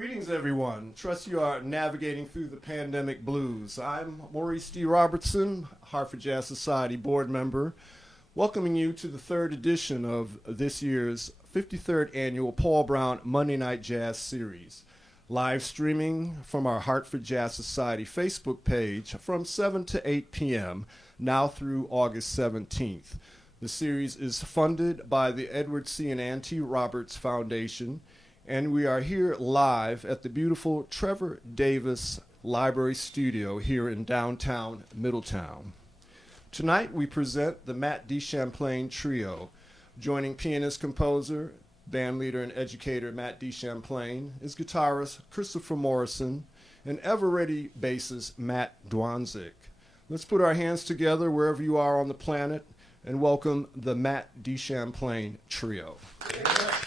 Greetings, everyone. Trust you are navigating through the pandemic blues. I'm Maurice D. Robertson, Hartford Jazz Society board member, welcoming you to the third edition of this year's 53rd annual Paul Brown Monday Night Jazz Series, live streaming from our Hartford Jazz Society Facebook page from 7 to 8 p.m., now through August 17th. The series is funded by the Edward C. and Auntie Roberts Foundation, and we are here live at the beautiful Trevor Davis Library Studio here in downtown Middletown. Tonight we present the Matt DeChamplain Trio. Joining pianist, composer, bandleader, and educator Matt DeChamplain is guitarist Chris Morrison and ever-ready bassist Matt Dwonszyk. Let's put our hands together wherever you are on the planet and welcome the Matt DeChamplain Trio. Yeah.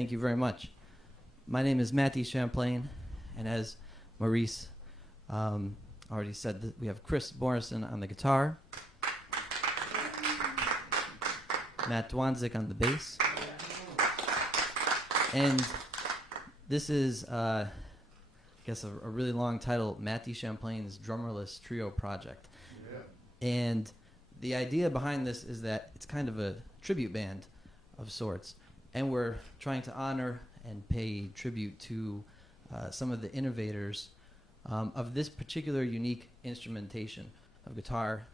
Thank you very much. My name is Matt DeChamplain, and as Maurice already said, we have Chris Morrison on the guitar, Matt Dwonszyk on the bass, and this is, I guess, a really long title, Matt DeChamplain's Drummerless Trio Project. Yeah. And the idea behind this is that it's kind of a tribute band of sorts, and we're trying to honor and pay tribute to some of the innovators of this particular unique instrumentation of guitar,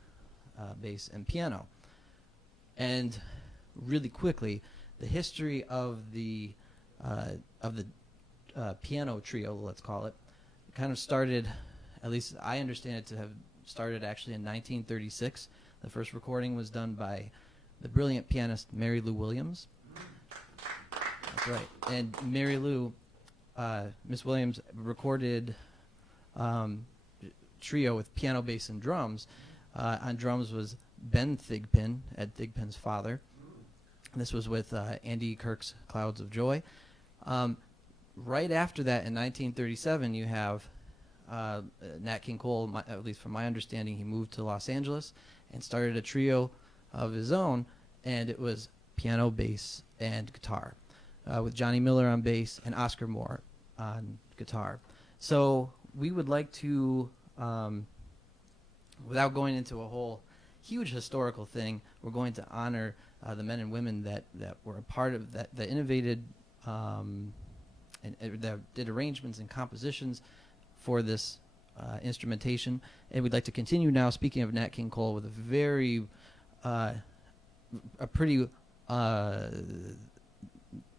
bass, and piano. And really quickly, the history of the piano trio, let's call it, kind of started, at least I understand it to have started actually in 1936. The first recording was done by the brilliant pianist Mary Lou Williams. That's right. And Mary Lou, Miss Williams, recorded trio with piano, bass, and drums. On drums was Ben Thigpen, Ed Thigpen's father. This was with Andy Kirk's Clouds of Joy. Right after that, in 1937, you have Nat King Cole, at least from my understanding, he moved to Los Angeles and started a trio of his own, and it was piano, bass, and guitar, with Johnny Miller on bass and Oscar Moore on guitar. So we would like to, without going into a whole huge historical thing, we're going to honor the men and women that were a part of that innovated and that did arrangements and compositions for this instrumentation. And we'd like to continue now, speaking of Nat King Cole, with a very, a pretty, what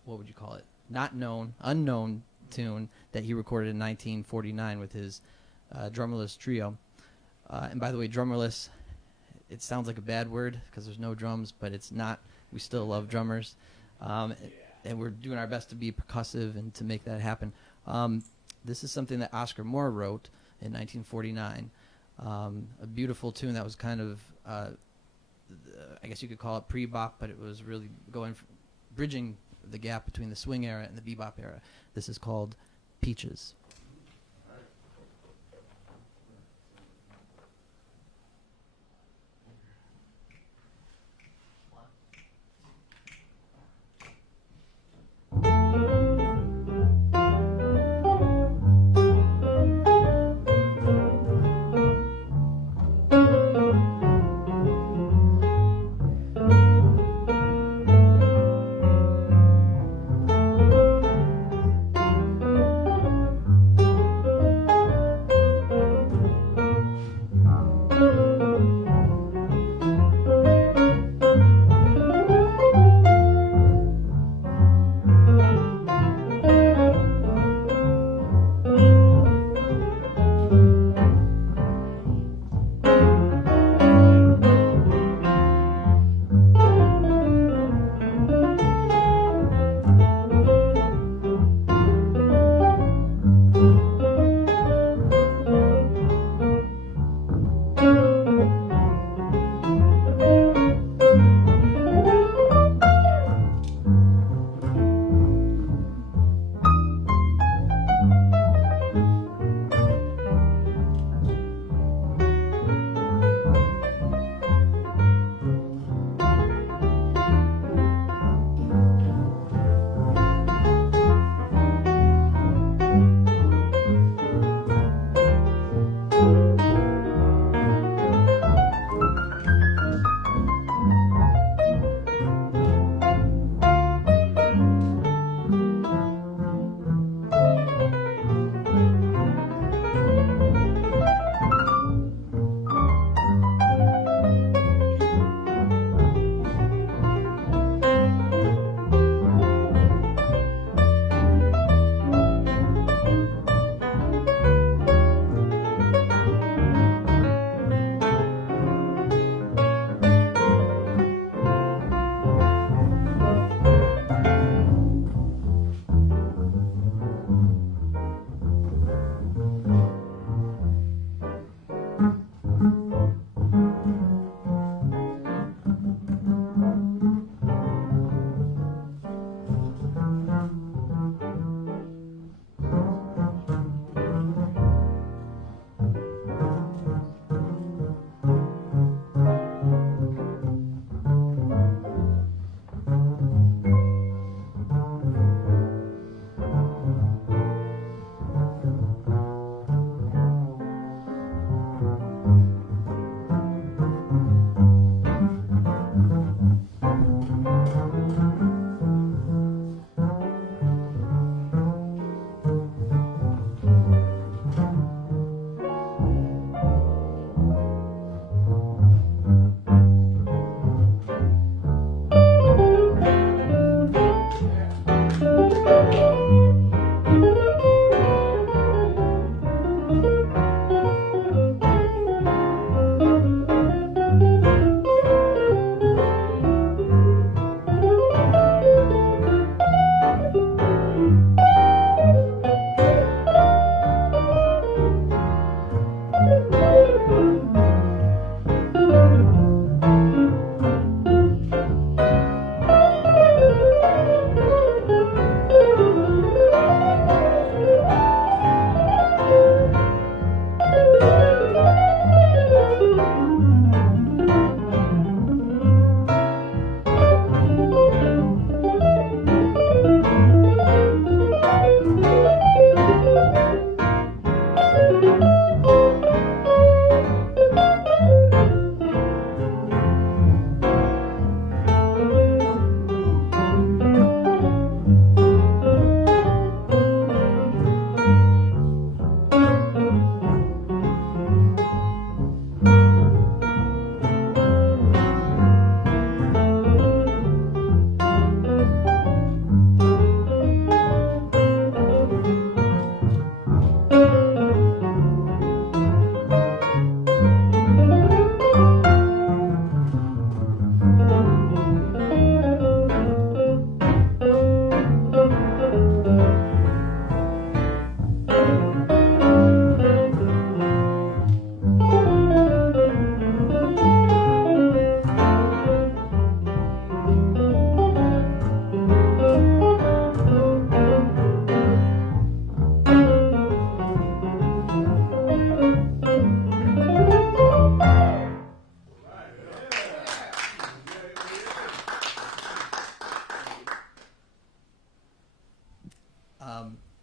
would you call it? Not known, unknown tune that he recorded in 1949 with his Drummerless trio. And by the way, Drummerless, it sounds like a bad word because there's no drums, but it's not. We still love drummers. And we're doing our best to be percussive and to make that happen. This is something that Oscar Moore wrote in 1949. A beautiful tune that was kind of, I guess you could call it pre-bop, but it was really bridging the gap between the swing era and the bebop era. This is called Peaches.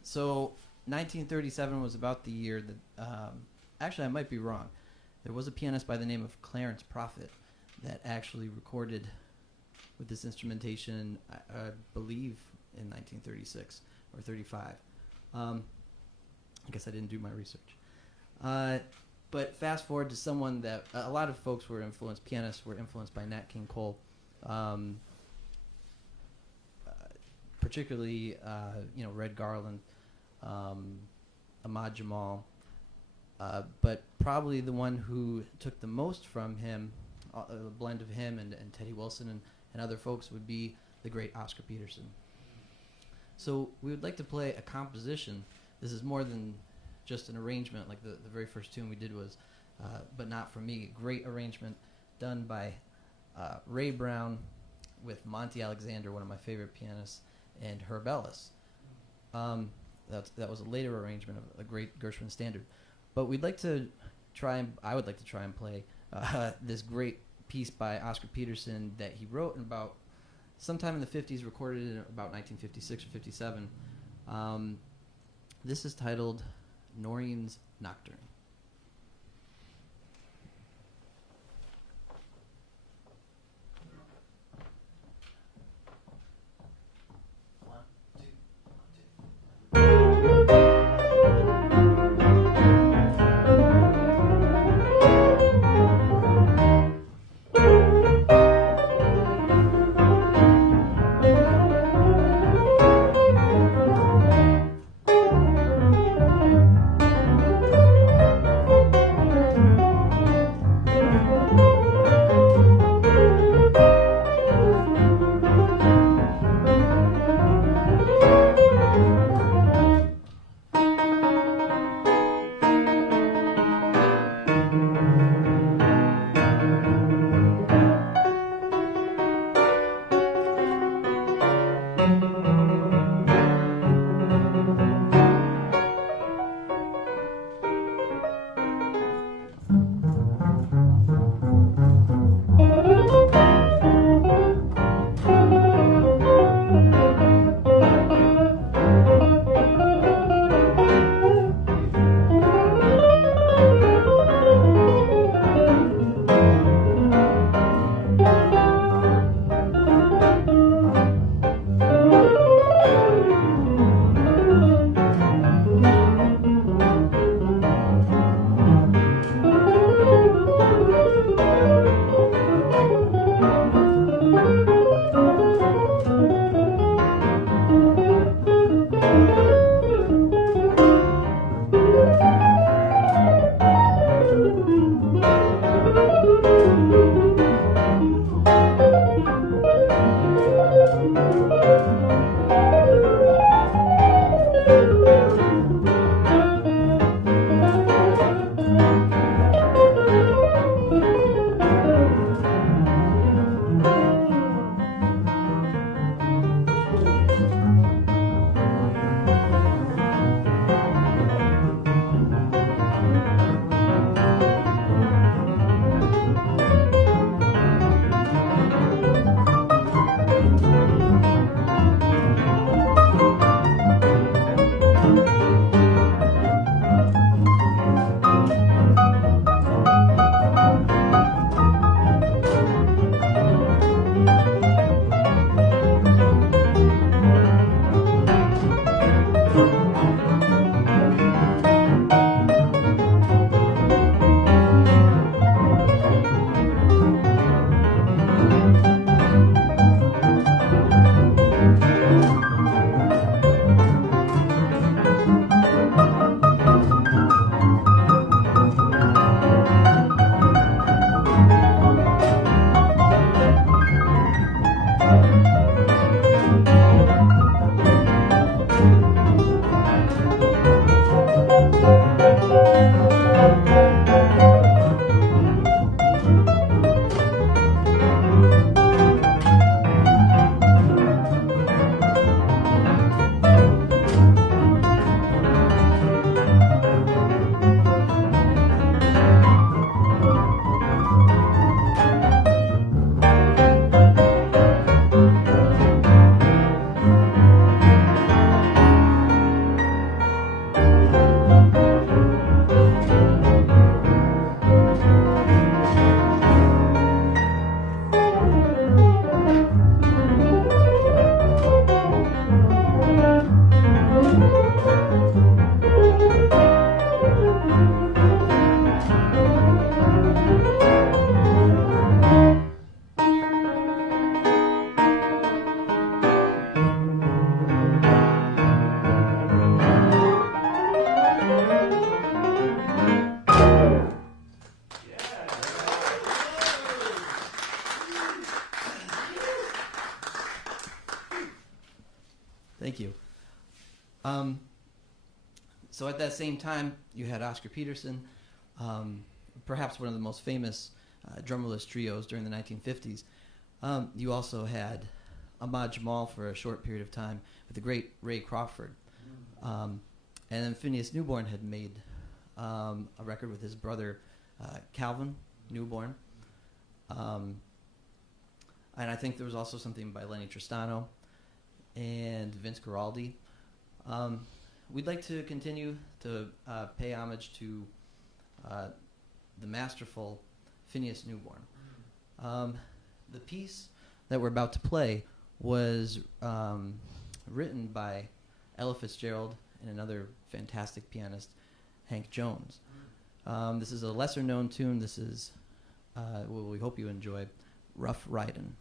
So 1937 was about the year that, actually I might be wrong. There was a pianist by the name of Clarence Prophet that actually recorded with this instrumentation, I believe, in 1936 or 35. I guess I didn't do my research. But fast forward to someone that a lot of folks were influenced, pianists were influenced by Nat King Cole, particularly Red Garland, Ahmad Jamal, but probably the one who took the most from him, a blend of him and Teddy Wilson and other folks, would be the great Oscar Peterson. So we would like to play a composition. This is more than just an arrangement, like the very first tune we did was, but not from me, a great arrangement done by Ray Brown with Monty Alexander, one of my favorite pianists, and Herb Ellis. That was a later arrangement of a great Gershwin standard. But I would like to try and play this great piece by Oscar Peterson that he wrote in about sometime in the 50s, recorded in about 1956 or 57. This is titled Noreen's Nocturne. So at that same time, you had Oscar Peterson, perhaps one of the most famous drummerless trios during the 1950s. You also had Ahmad Jamal for a short period of time with the great Ray Crawford. And then Phineas Newborn had made a record with his brother Calvin Newborn. And I think there was also something by Lenny Tristano and Vince Guaraldi. We'd like to continue to pay homage to the masterful Phineas Newborn. The piece that we're about to play was written by Ella Fitzgerald and another fantastic pianist, Hank Jones. This is a lesser-known tune. This is, we hope you enjoy, Rough Ridin'.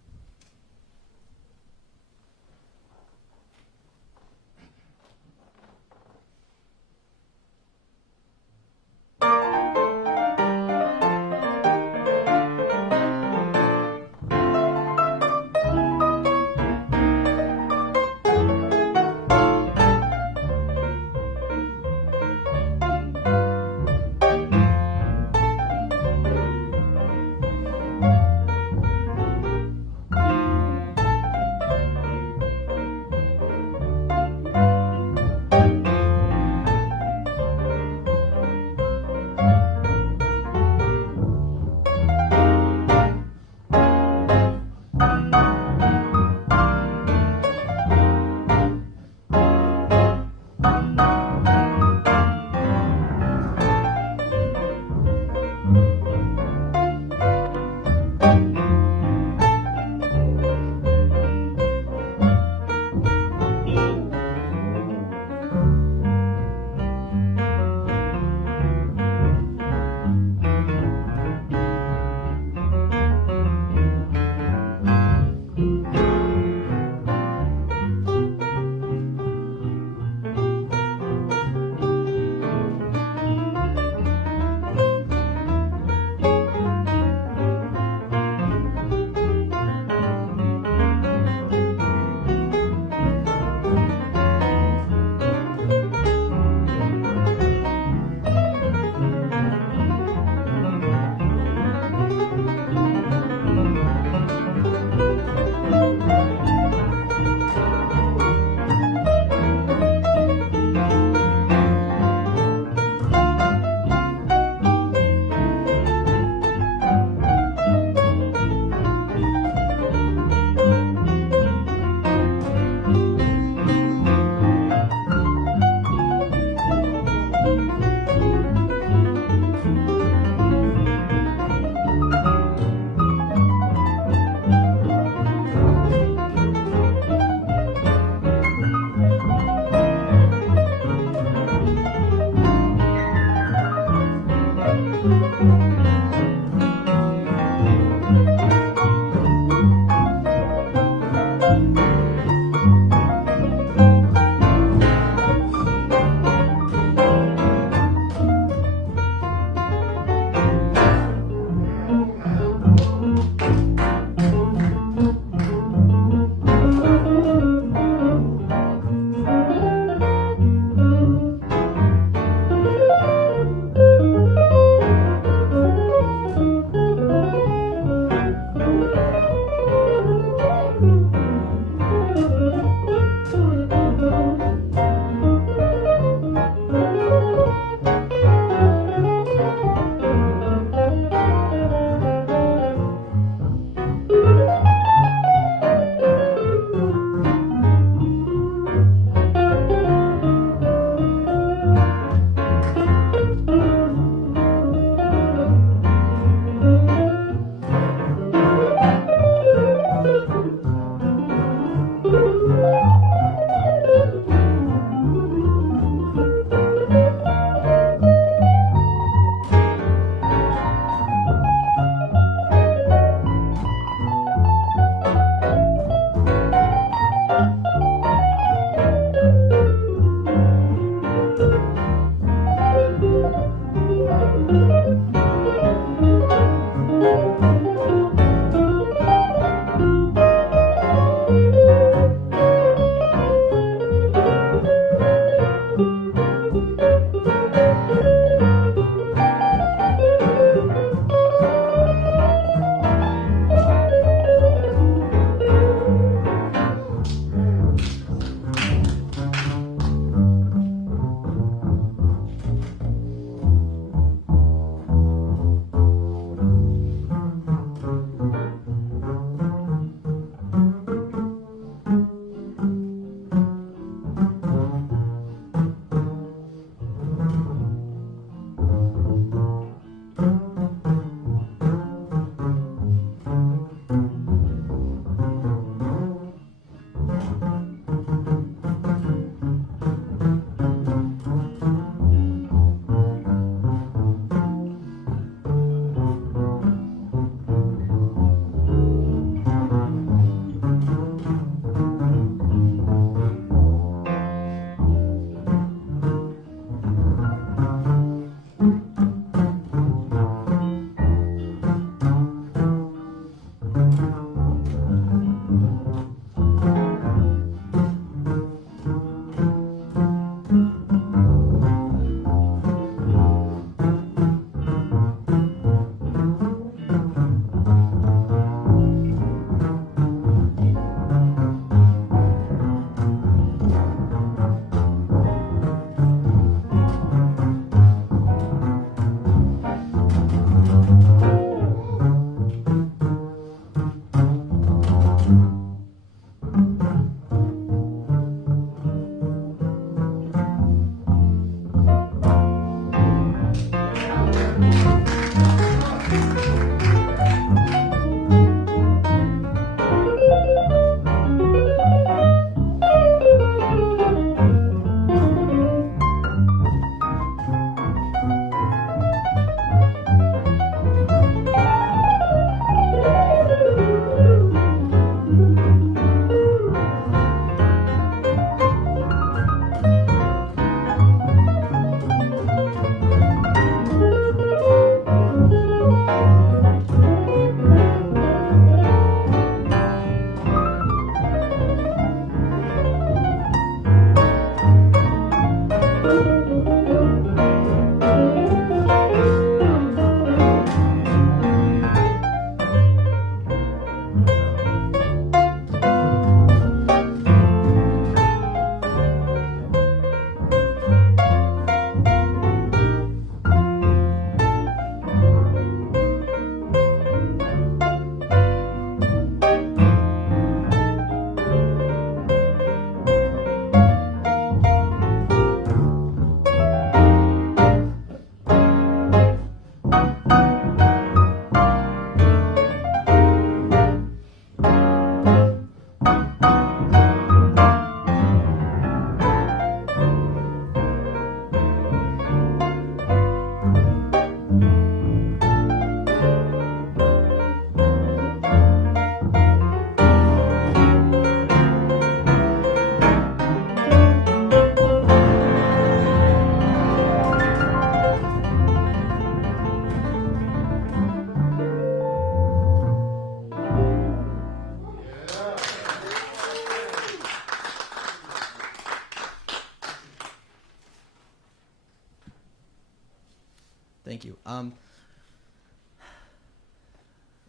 Thank you.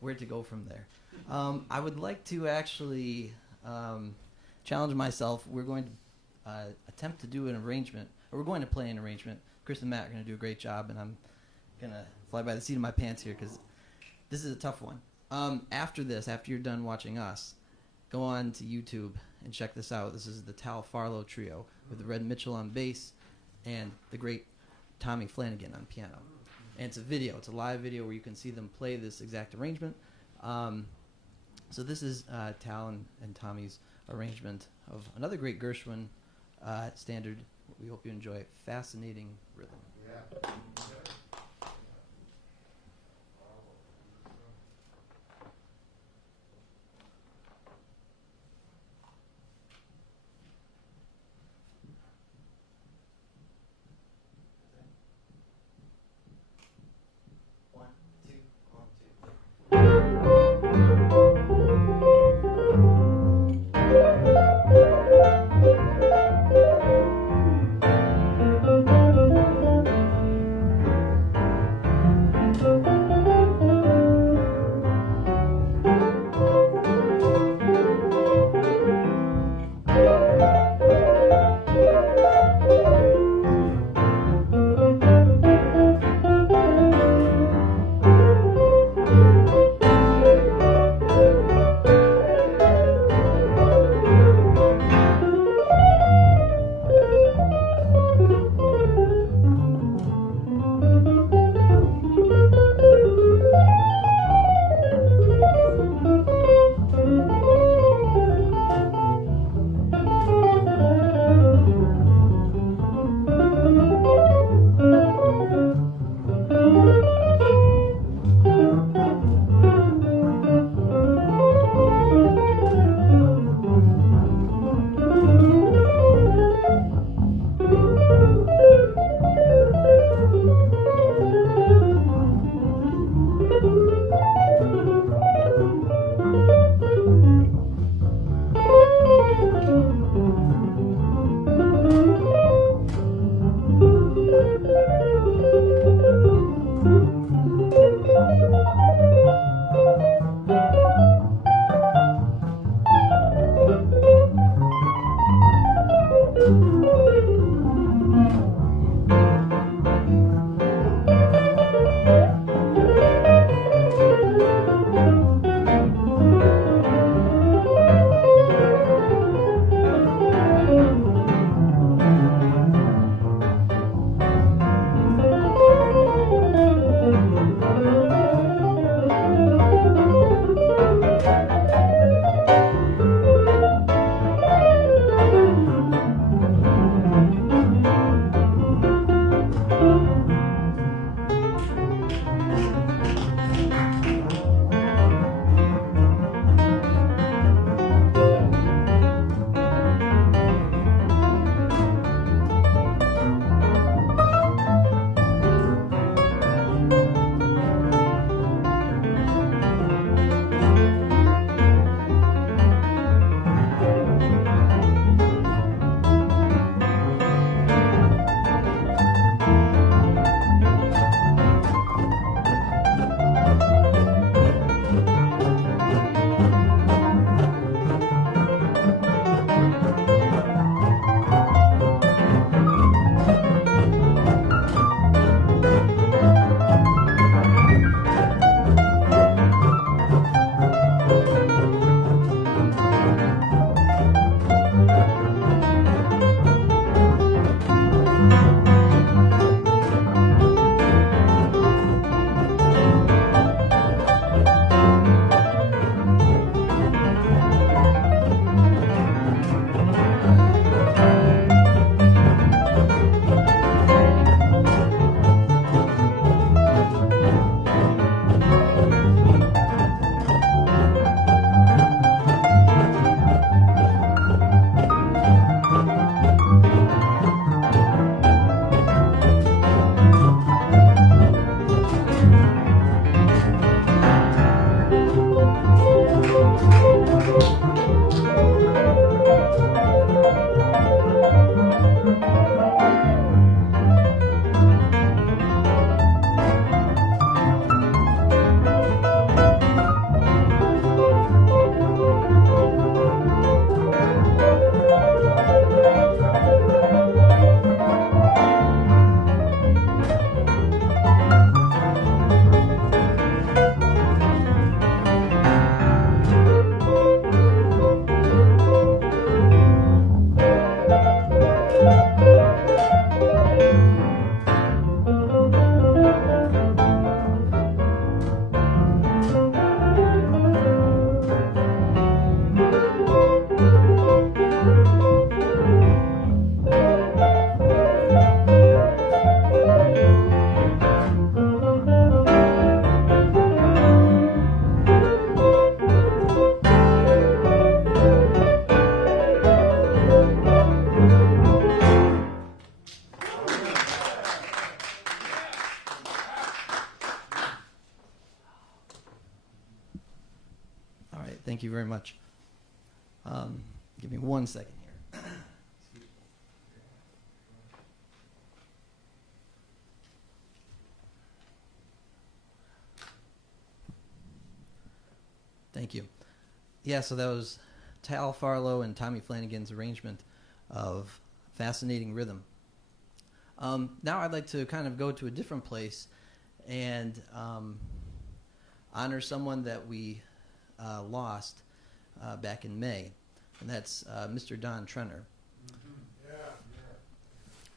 Where to go from there? I would like to actually challenge myself. We're going to attempt to do an arrangement, or we're going to play an arrangement. Chris and Matt are going to do a great job, and I'm going to fly by the seat of my pants here because this is a tough one. After this, after you're done watching us, go on to YouTube and check this out. This is the Tal Farlow Trio with Red Mitchell on bass and the great Tommy Flanagan on piano. And it's a video. It's a live video where you can see them play this exact arrangement. So this is Tal and Tommy's arrangement of another great Gershwin standard. We hope you enjoy Fascinating Rhythm. Yeah. 1, 2, 1, 2. Thank you very much. Give me 1 second here. Thank you. Yeah, so that was Tal Farlow and Tommy Flanagan's arrangement of Fascinating Rhythm. Now I'd like to kind of go to a different place and honor someone that we lost back in May, and that's Mr. Don Trenner.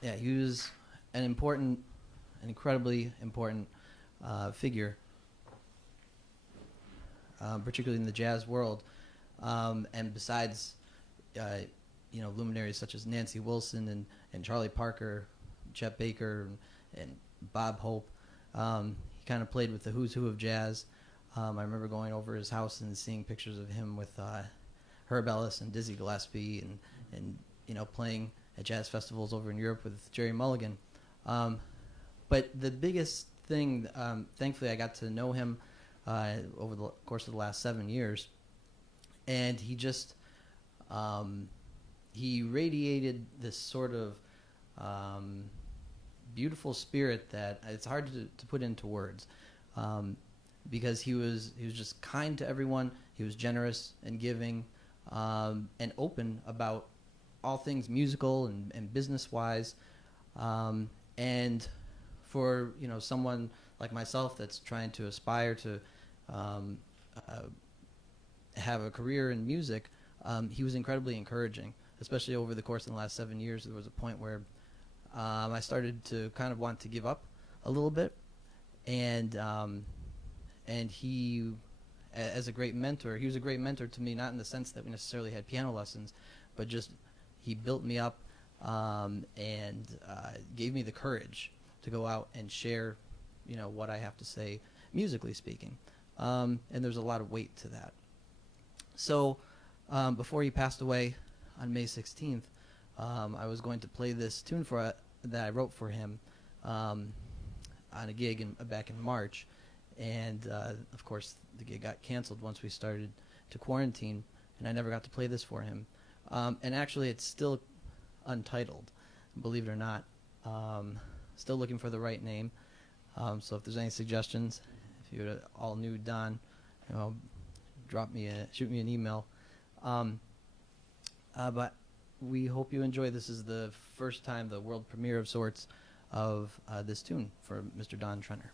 Yeah, he was an incredibly important figure, particularly in the jazz world. And besides, luminaries such as Nancy Wilson and Charlie Parker, Chet Baker, and Bob Hope, he kind of played with the who's who of jazz. I remember going over his house and seeing pictures of him with Herb Ellis and Dizzy Gillespie, and playing at jazz festivals over in Europe with Jerry Mulligan. But the biggest thing, thankfully, I got to know him over the course of the last 7 years, and he just he radiated this sort of beautiful spirit that it's hard to put into words, because he was just kind to everyone. He was generous and giving, and open about all things musical and business wise, and for someone like myself that's trying to aspire to have a career in music, he was incredibly encouraging, especially over the course of the last 7 years. There was a point where I started to kind of want to give up a little bit, and he, as a great mentor, he was a great mentor to me, not in the sense that we necessarily had piano lessons, but just he built me up and gave me the courage to go out and share, what I have to say, musically speaking. And there's a lot of weight to that. So before he passed away on May 16th, I was going to play this tune that I wrote for him on a gig back in March. And, of course, the gig got canceled once we started to quarantine, and I never got to play this for him. And actually, it's still untitled, believe it or not. Still looking for the right name. So if there's any suggestions, if you're all new Don, shoot me an email. But we hope you enjoy. This is the first time, the world premiere of sorts, of this tune for Mr. Don Trenner.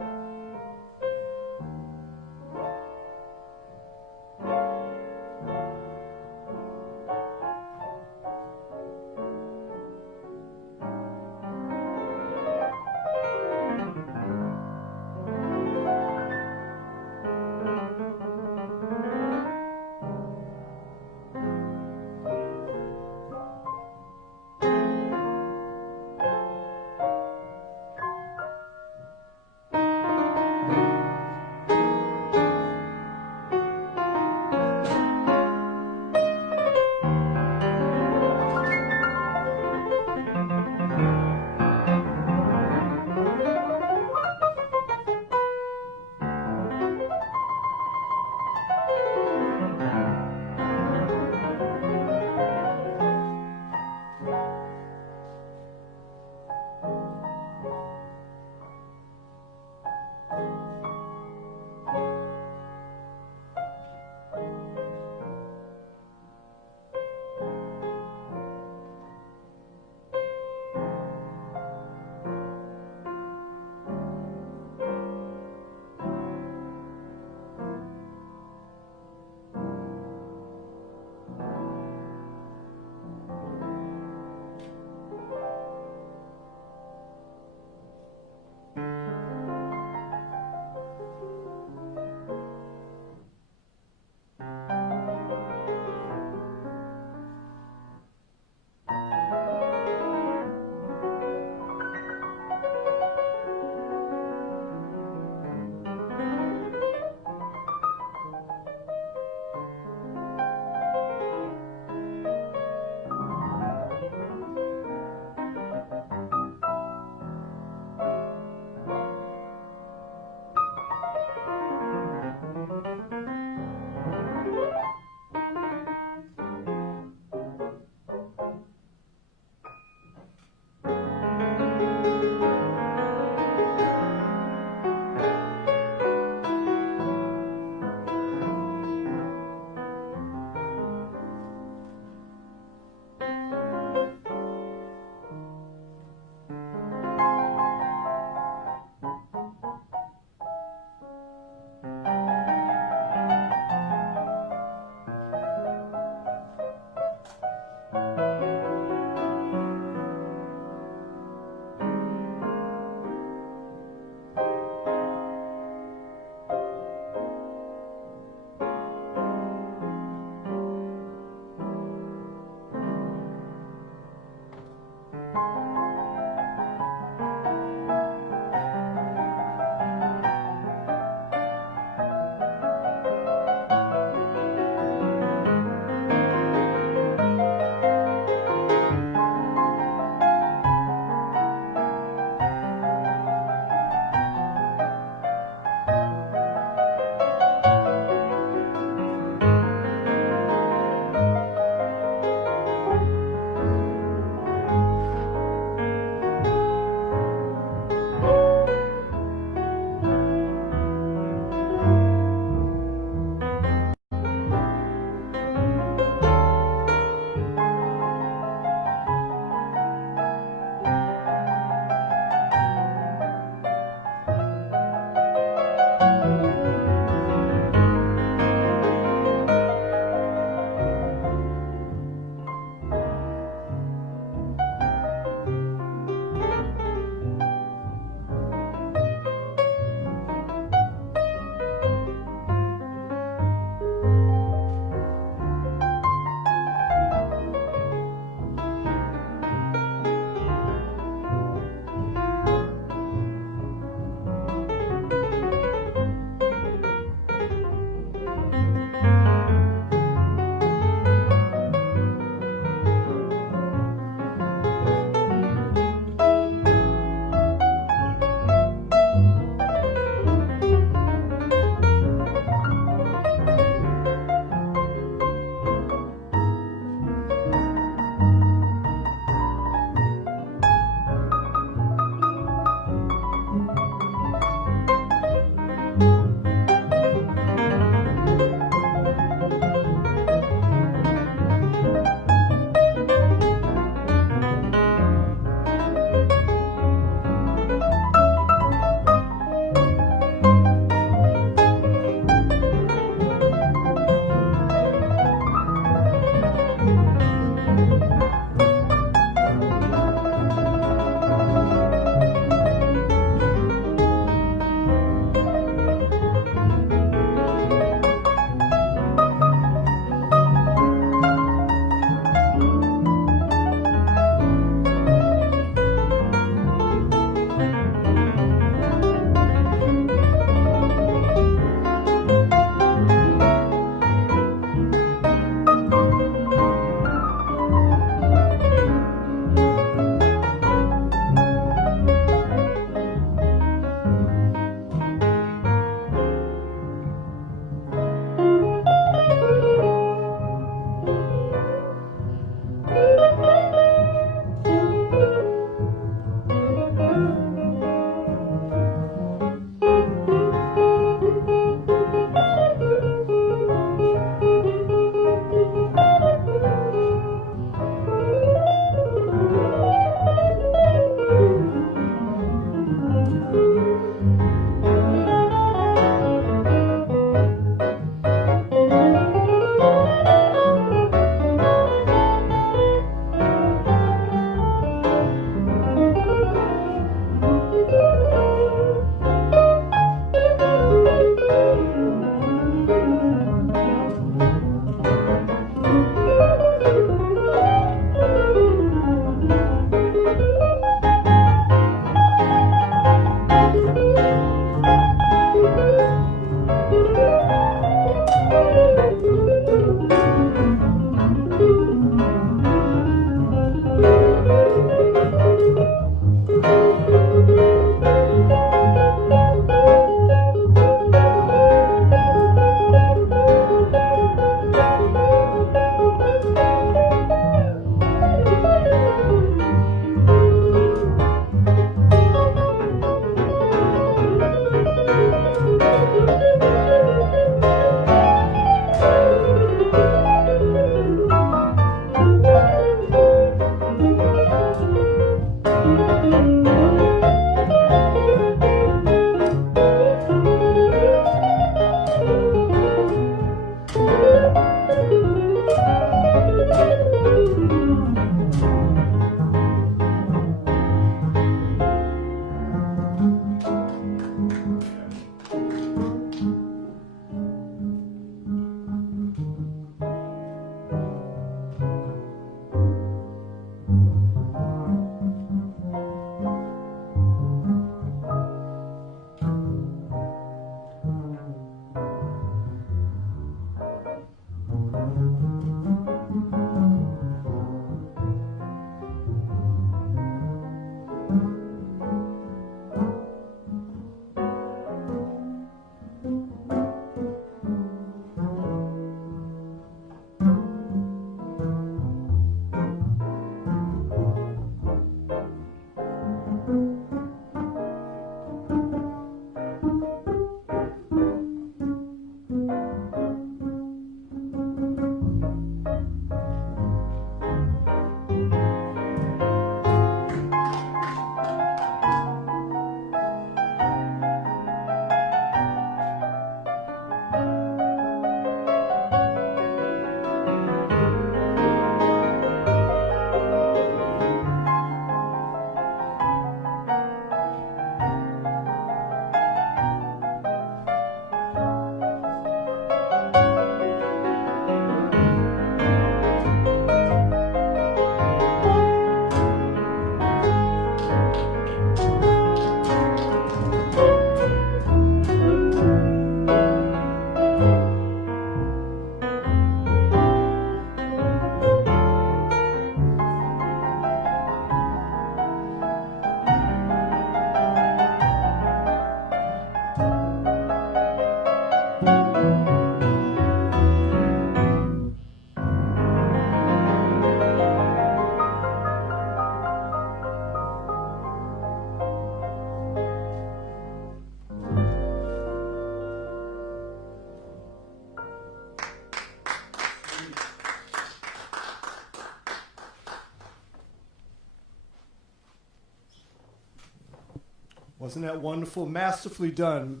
Wasn't that wonderful? Masterfully done,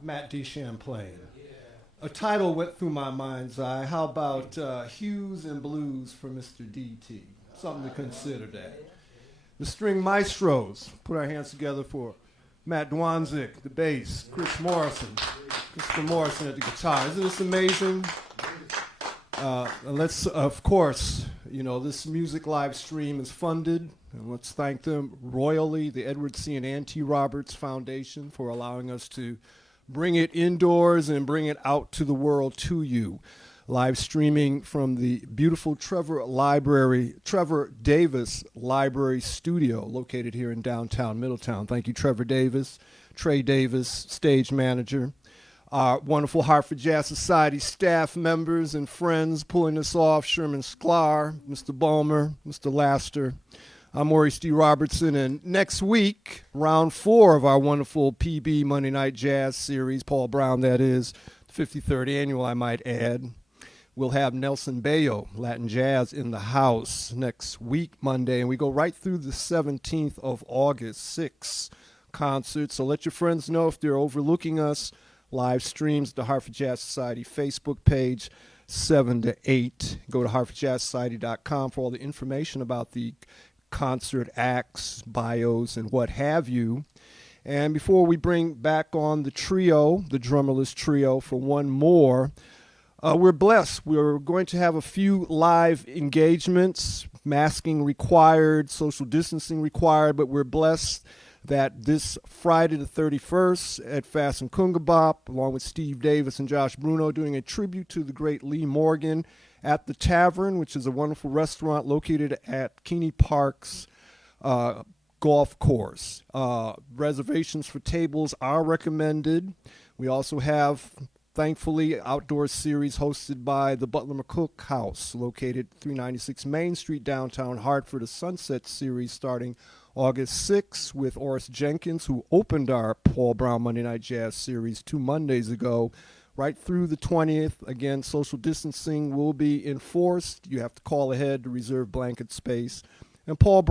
Matt DeChamplain. A title went through my mind's eye. How about Hues and Blues for Mr. DT? Something to consider that. The String Maestros. Put our hands together for Matt Dwonszyk, the bass, Chris Morrison. Mr. Morrison at the guitar. Isn't this amazing? And let's, of course, you know, this music live stream is funded, and let's thank them royally, the Edward C. and Ann T. Roberts Foundation, for allowing us to bring it indoors and bring it out to the world to you. Live streaming from the beautiful Trevor Davis Library Studio, located here in downtown Middletown. Thank you, Trevor Davis, Trey Davis, stage manager. Our wonderful Hartford Jazz Society staff members and friends pulling us off, Sherman Sklar, Mr. Bulmer, Mr. Laster. I'm Maurice D. Robertson, and next week, round 4 of our wonderful PB Monday Night Jazz series, Paul Brown, that is, the 53rd annual, I might add. We'll have Nelson Bayo, Latin Jazz, in the house next week, Monday, and we go right through the 17th of August, 6 concert. So let your friends know if they're overlooking us. Live streams, the Hartford Jazz Society Facebook page, 7 to 8. Go to hartfordjazzsociety.com for all the information about the concert acts, bios, and what have you. And before we bring back on the trio, the Drummerless trio, for one more, we're blessed. We're going to have a few live engagements, masking required, social distancing required, but we're blessed that this Friday the 31st at Fast and Kungabop, along with Steve Davis and Josh Bruno, doing a tribute to the great Lee Morgan at the Tavern, which is a wonderful restaurant located at Keeney Park's golf course. Reservations for tables are recommended. We also have, thankfully, outdoor series hosted by the Butler McCook House, located 396 Main Street, downtown Hartford, a sunset series starting August 6th with Oris Jenkins, who opened our Paul Brown Monday Night Jazz series 2 Mondays ago, right through the 20th. Again, social distancing will be enforced. You have to call ahead to reserve blanket space. And Paul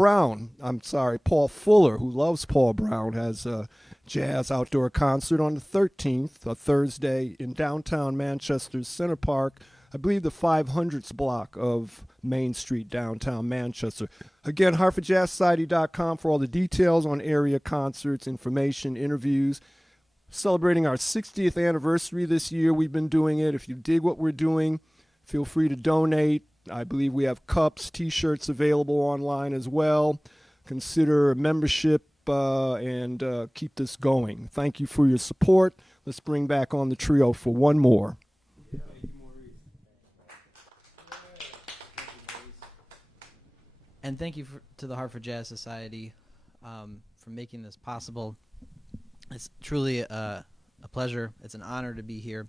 Fuller, who loves Paul Brown, has a jazz outdoor concert on the 13th, a Thursday, in downtown Manchester's Center Park, I believe the 500th block of Main Street, downtown Manchester. Again, hartfordjazzsociety.com for all the details on area concerts, information, interviews. Celebrating our 60th anniversary this year. We've been doing it. If you dig what we're doing, feel free to donate. I believe we have cups, T-shirts available online as well. Consider a membership and keep this going. Thank you for your support. Let's bring back on the trio for one more. And thank you to the Hartford Jazz Society for making this possible. It's truly a pleasure. It's an honor to be here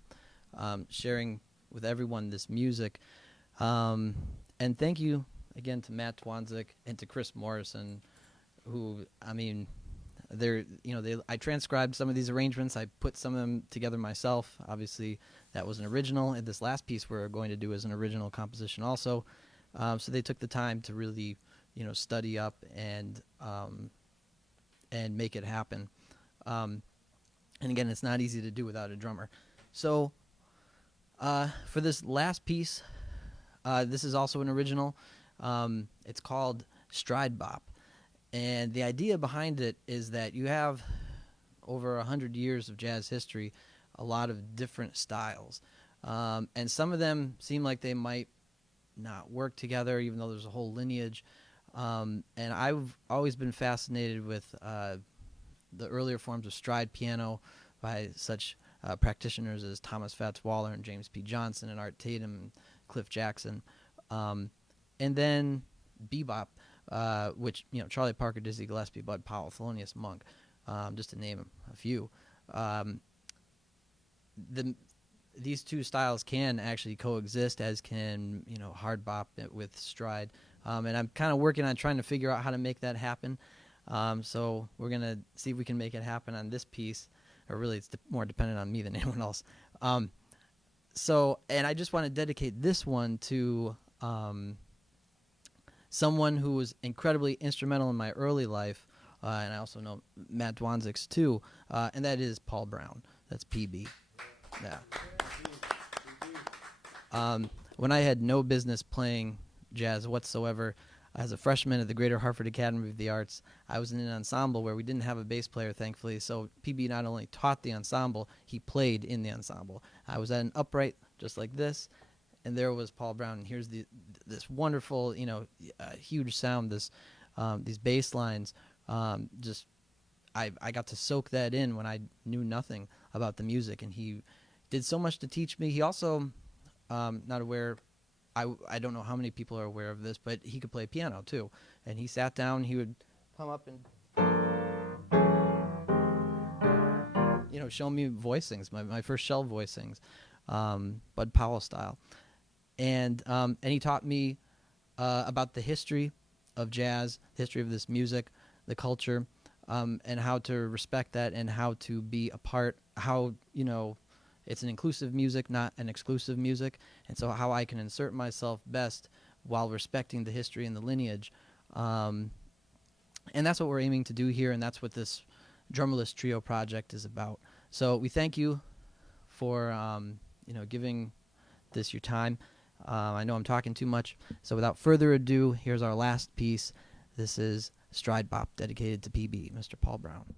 sharing with everyone this music. And thank you again to Matt Dwonszyk and to Chris Morrison, who, I mean, I transcribed some of these arrangements. I put some of them together myself. Obviously, that was an original, and this last piece we're going to do is an original composition also. So they took the time to really, study up and make it happen. And again, it's not easy to do without a drummer. So for this last piece, this is also an original. It's called Stride Bop. And the idea behind it is that you have, over 100 years of jazz history, a lot of different styles. And some of them seem like they might not work together, even though there's a whole lineage. And I've always been fascinated with the earlier forms of stride piano by such practitioners as Thomas Fats Waller and James P. Johnson and Art Tatum and Cliff Jackson. And then bebop, which, Charlie Parker, Dizzy Gillespie, Bud Powell, Thelonious Monk, just to name a few. These two styles can actually coexist, as can, hard bop with stride. And I'm kind of working on trying to figure out how to make that happen. So we're going to see if we can make it happen on this piece, or really it's more dependent on me than anyone else. And I just want to dedicate this one to someone who was incredibly instrumental in my early life, and I also know Matt Dwonszyk's too, and that is Paul Brown. That's PB. Yeah. When I had no business playing jazz whatsoever, as a freshman at the Greater Hartford Academy of the Arts, I was in an ensemble where we didn't have a bass player, thankfully, so PB not only taught the ensemble, he played in the ensemble. I was at an upright just like this, and there was Paul Brown, and here's this wonderful, huge sound, these bass lines. I got to soak that in when I knew nothing about the music, and he did so much to teach me. He also, not aware, I don't know how many people are aware of this, but he could play piano too. And he sat down, he would come up and show me voicings, my first shell voicings, Bud Powell style. And he taught me about the history of jazz, the history of this music, the culture, and how to respect that, and how to be a part, how, it's an inclusive music, not an exclusive music, and so how I can insert myself best while respecting the history and the lineage. And that's what we're aiming to do here, and that's what this Drummerless Trio project is about. So we thank you for giving this your time. I know I'm talking too much, so without further ado, here's our last piece. This is Stride Bop, dedicated to PB, Mr. Paul Brown.